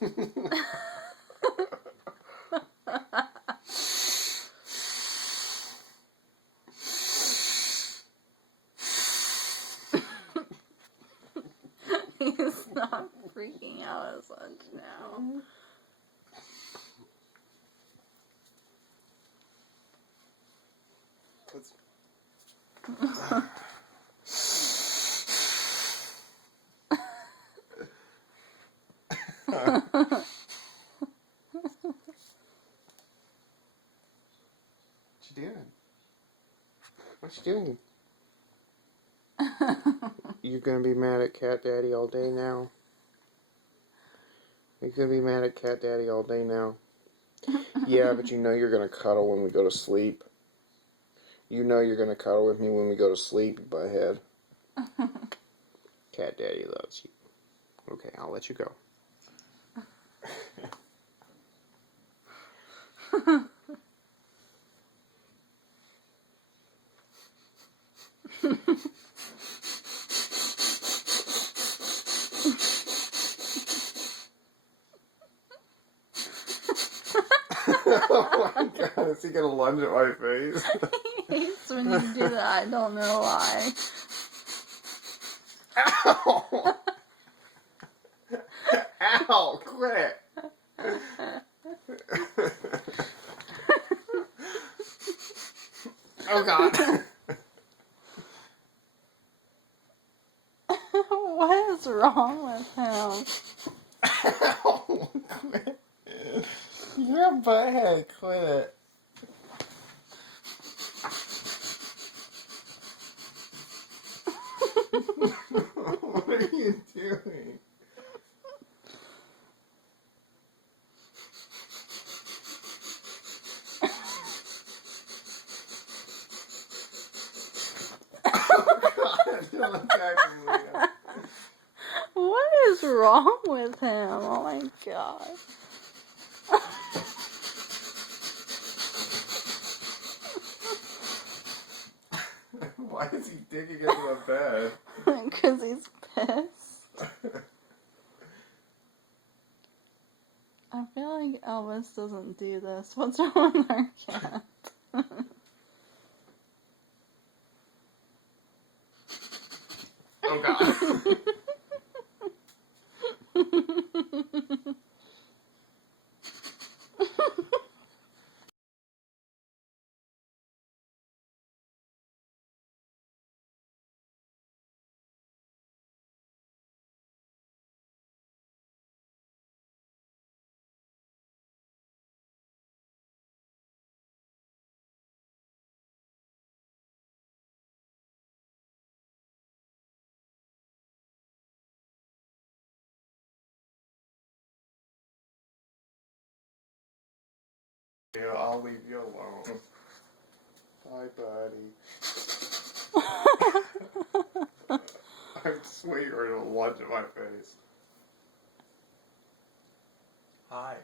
He's not freaking out as much now. What you doing? What you doing? You're gonna be mad at Cat Daddy all day now. You're gonna be mad at Cat Daddy all day now. Yeah, but you know you're gonna cuddle when we go to sleep. You know you're gonna cuddle with me when we go to sleep, you butthead. Cat Daddy loves you. Okay, I'll let you go. Oh my god, is he gonna lunge at my face? He hates when you do that. I don't know why. Ow! Ow! Quit it! Oh god. What is wrong with him? Ow! Quit. You're a butthead. Quit it. What are you doing? Oh god, don't attack me, Leah. What is wrong with him? Oh my god. Why is he digging into the bed? Because he's pissed. I feel like Elvis doesn't do this. What's wrong with our cat? Oh god. I'll leave you alone. Bye, buddy. I swear you're gonna lunge at my face. Hi.